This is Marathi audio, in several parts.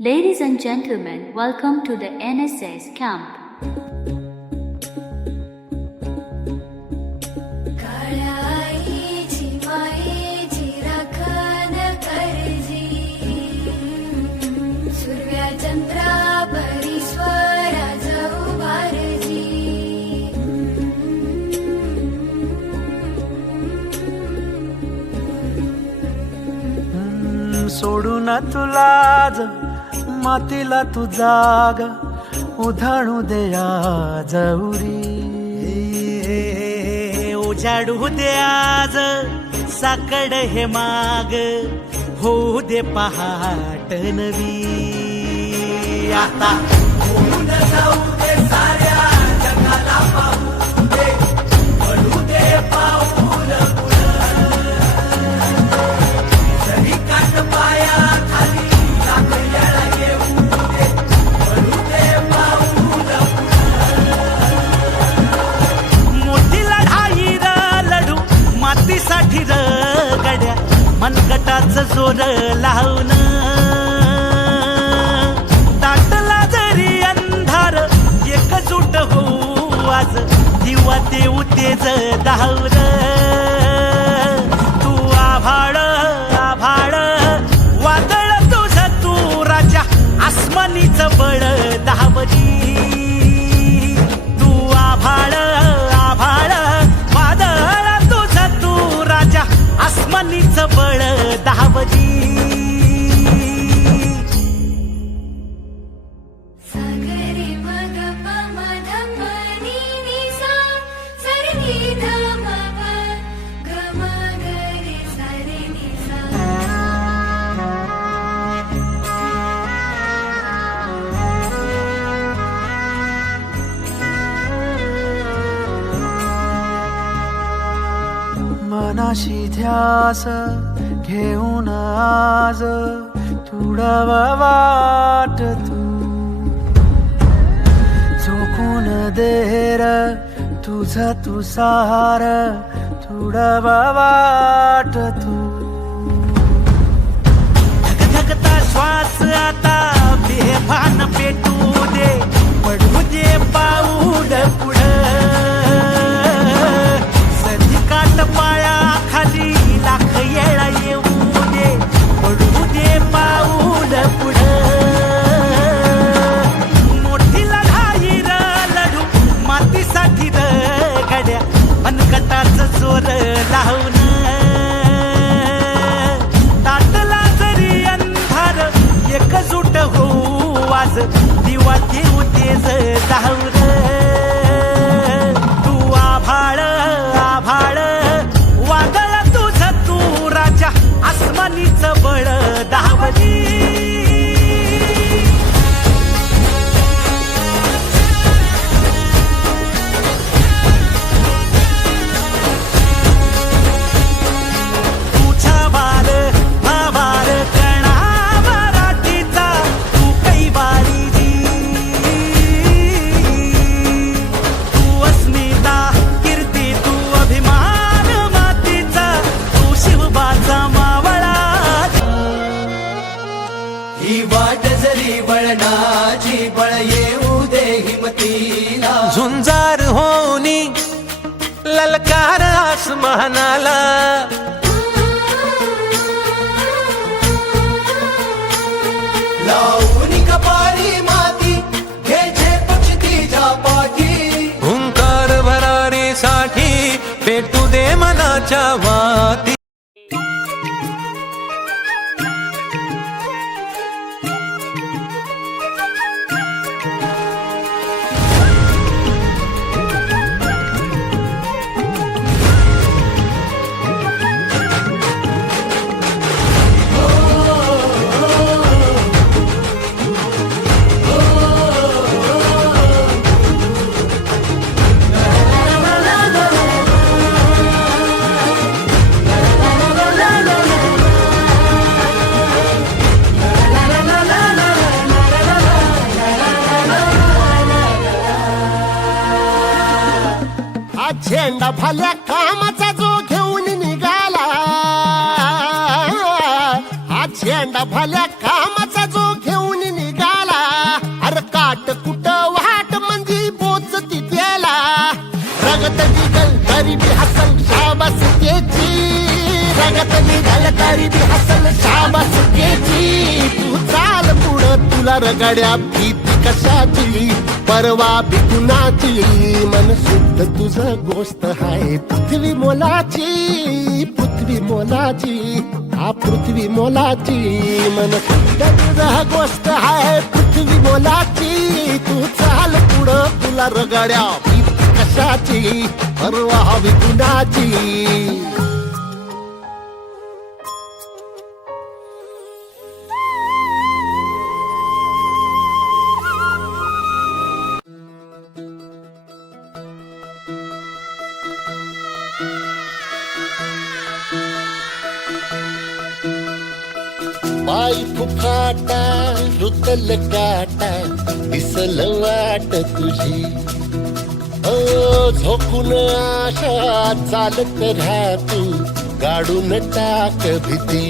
Ladies and gentlemen, welcome to the NSS camp. सोडून तुला मातीला तू जाग उधाणू दे आज उरी उजाडू दे आज साकड हे माग होऊ दे पहाट नवी आता होऊन जाऊ दे साऱ्या जगाला पाहू दे पडू दे पाऊल जरी काट पाया खाली लाख येळा येऊ दे पडू दे पाऊल मोठी लढाई र लढू मातीसाठी र गड्या मनगटाचं जोर लावून दाटला जरी अंधार एकजूट होऊ आज दिवा देऊ तेज धावर तू आभाळ आभाळ वादळ तुझं तू राजा आसमानीचं बळ धावरी तू आभाळ आभाळ वादळ तुझं तू राजा आसमानीचं बळ धावरी मनाशी ध्यास घेऊन आज तुडवा वाट तू झोकून देर तुझा तू सार तुडवा वाट तू धगधगता श्वास आता बेभान पेटू दे पडू दे पाऊल पुढं सधी काट पाया खाली लाख येळा येऊ दे पडू दे पाऊल पुढं मोठी लढाई र लढू मातीसाठी र गड्या मनगटाचं जोर लावून दाटला जरी अंधार एकजूट होऊ आज दिवा देऊ तेज धावर तू आभाळ आभाळ वादळ तुझं तू राजा आसमानीचं बळ धावली तुझा वार भावार कणा मराठीचा तू कैवारी तू अस्मिता कीर्ती तू अभिमान मातीचा तू शिवबाचा मावळा ही वाट जरी वळणाची बळ येऊ दे हिमतीला झुंजार होनी ललकार आसमानाला लावून कपारी माती घे झेपची तिच्या पाठी हुंकार भरारीसाठी पेटू दे मनाच्या वाती झेंडा भल्या कामाचा जो घेऊन निघाला, हा झेंडा भल्या कामाचा जो घेऊन तुला रगाड्या भीती कशाची परवा बिकुनाची मन शुद्ध तुझं गोष्ट आहे पृथ्वी मोलाची हा पृथ्वी मोलाची मन शुद्ध तुझं गोष्ट आहे पृथ्वी मोलाची तू चाल पुढं तुला रगाड्या भीती कशाची परवा बिकुनाची पाय फुफाटा रुतल काटा दिसल वाट तुझी झोकून आशा चालत राहा तू गाडून टाक भीती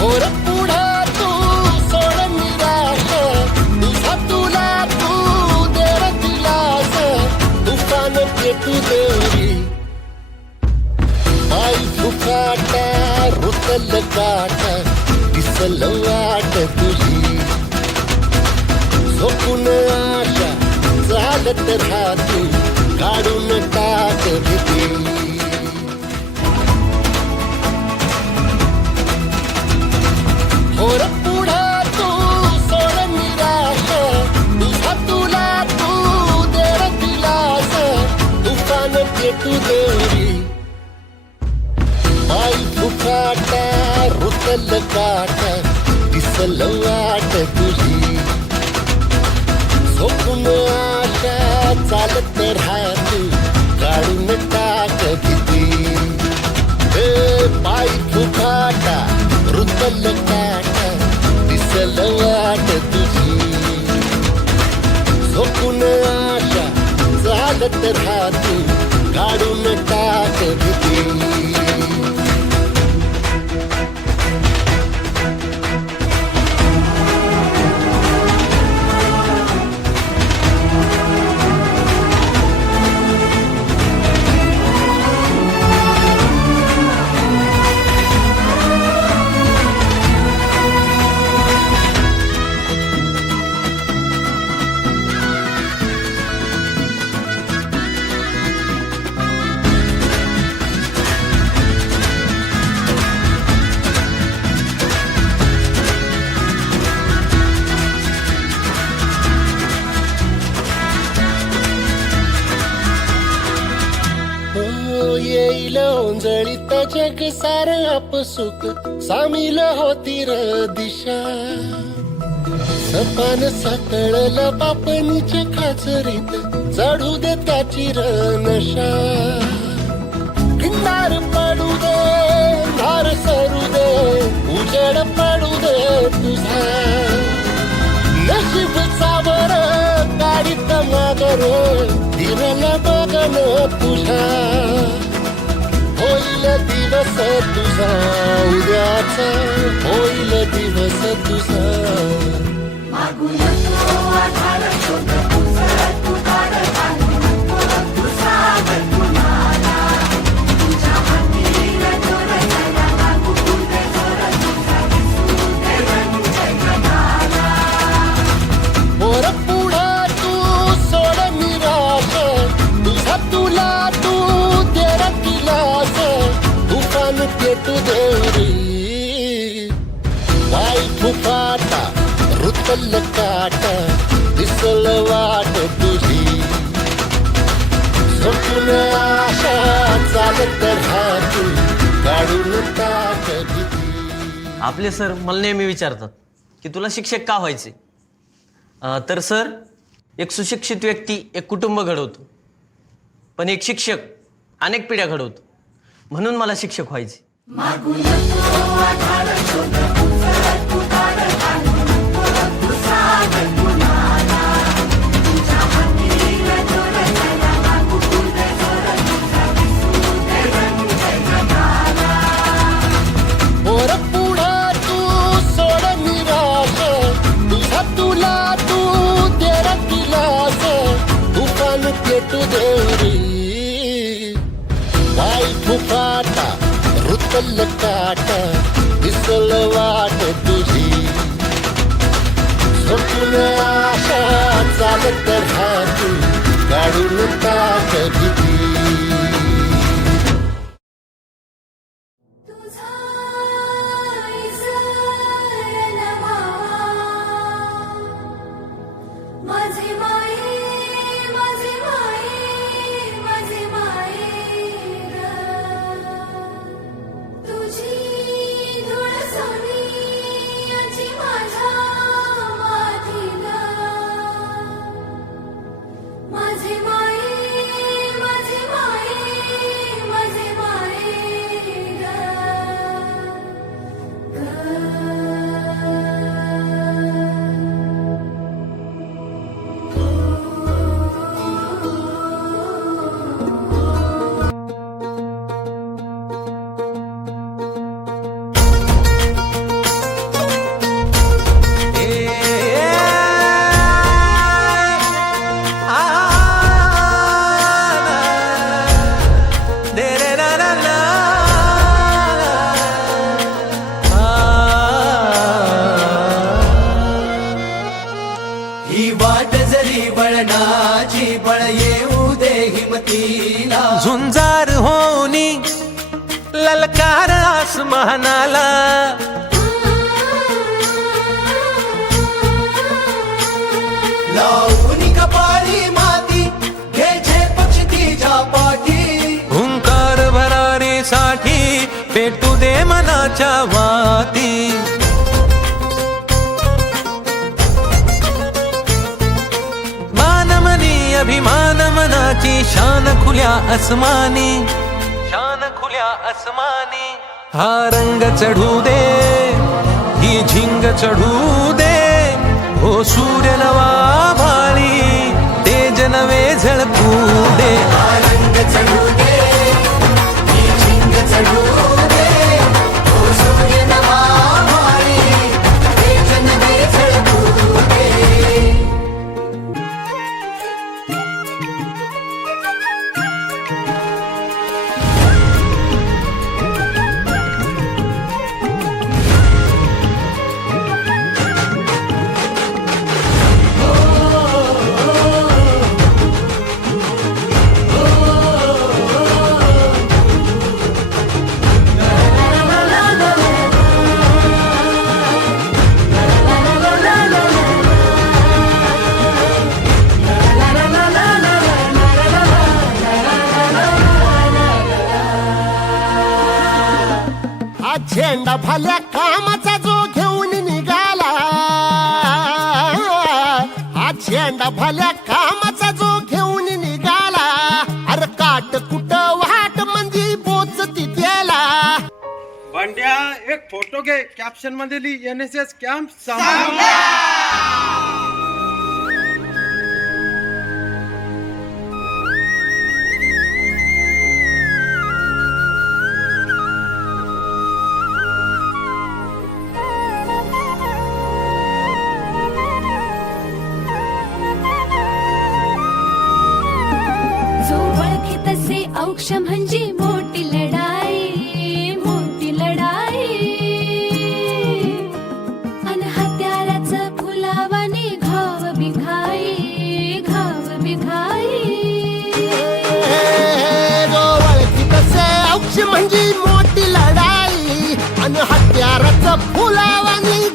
थोर पुढं तू सोड निराश तुझा तुला तू देर दिलास तुफान पेटू देवी पाय फुफाटा रुतल काटा दिसल वाट तुझी झोपून आशा चालत राहा तू काढून टाक भीती थोर पुढं तू सोड निराश तुझा तुला तू देर दिलास तुफान पेटू देवी पाय फुफाटा रुतल काटा दिसल वाट तुझी झोपून आशा चालत राहा तू काढून टाक भीती पाय फुफाटा रुतल काटा दिसल वाट तुझी झोपून आशा चालत राहा तू काढून टाक भीती येईल ओंजळीत जग सार अपसुख सामील होती र दिशा सपान साकळला बापनीच्या खाचरीत चढू दे त्याची र नशा किनार पडू दे धार सरू दे उजेड पडू दे तुझा नशीब सावर गाडीत मागर दिरल बगन तुझा होईल दिवस तुझा उद्याचा होईल दिवस तुझा पोर पुढं तू सोड निराश तुझा तुला तू देर दिलास तुफान पेटू देवी पाय फुफाटा रुतल काटा दिसल वाट तुझी झोपून आशा चालत राहा तू काढून टाक भीती आपले सर मला नेहमी विचारतात की तुला शिक्षक का व्हायचे तर सर एक सुशिक्षित व्यक्ती एक कुटुंब घडवतो पण एक शिक्षक अनेक पिढ्या घडवतो म्हणून मला शिक्षक व्हायचे पोर पुढं तू सोड निराश तू देवरी पाय फुकाटा रुतल काटा दिसल वाट तुझी स्वप्न आशा चालत राहती काढून टाक भीती माझी माई माझी माई माझी माई तुझी धूळ सोनियाची माझ्या माथीत माझी माई माझी माई माझी माई ही वाट जरी वळणाची बळ येऊ दे हिमतीला झुंजार होनी ललकार आसमानाला लावून कपाळी माती घे झेपची तिच्या पाठी हुंकार भरारीसाठी पेटू दे मनाच्या वाती मानमनी अभिमान मनाची शान खुल्या अस्मानी शान खुल्या अस्मानी हा रंग चढू दे ही झिंग चढू दे हो सूर्य नवा भाळी तेज नवे झळकू दे रंग चढू दे ही झिंग चढू दे ओ सूर्य नवा भाळी तेज नवे झळकू दे हा झेंडा भल्या कामाचा जो घेऊन निघाला हा झेंडा भल्या कामाचा जो घेऊन निघाला अरे काट कुट वाट म्हणजे पोचती त्याला बंड्या एक फोटो घे कॅप्शन मध्ये लिही NSS कॅम्प जो ओळखी तसे औक्ष म्हणजे मोठी लढाई मोठी लढाई अन हत्याराचं फुलावाने घाव बिघाई घाव बिघाई जो ओळखी तसे औक्ष म्हणजे मोठी लढाई आणि हत्याराचं फुलावानी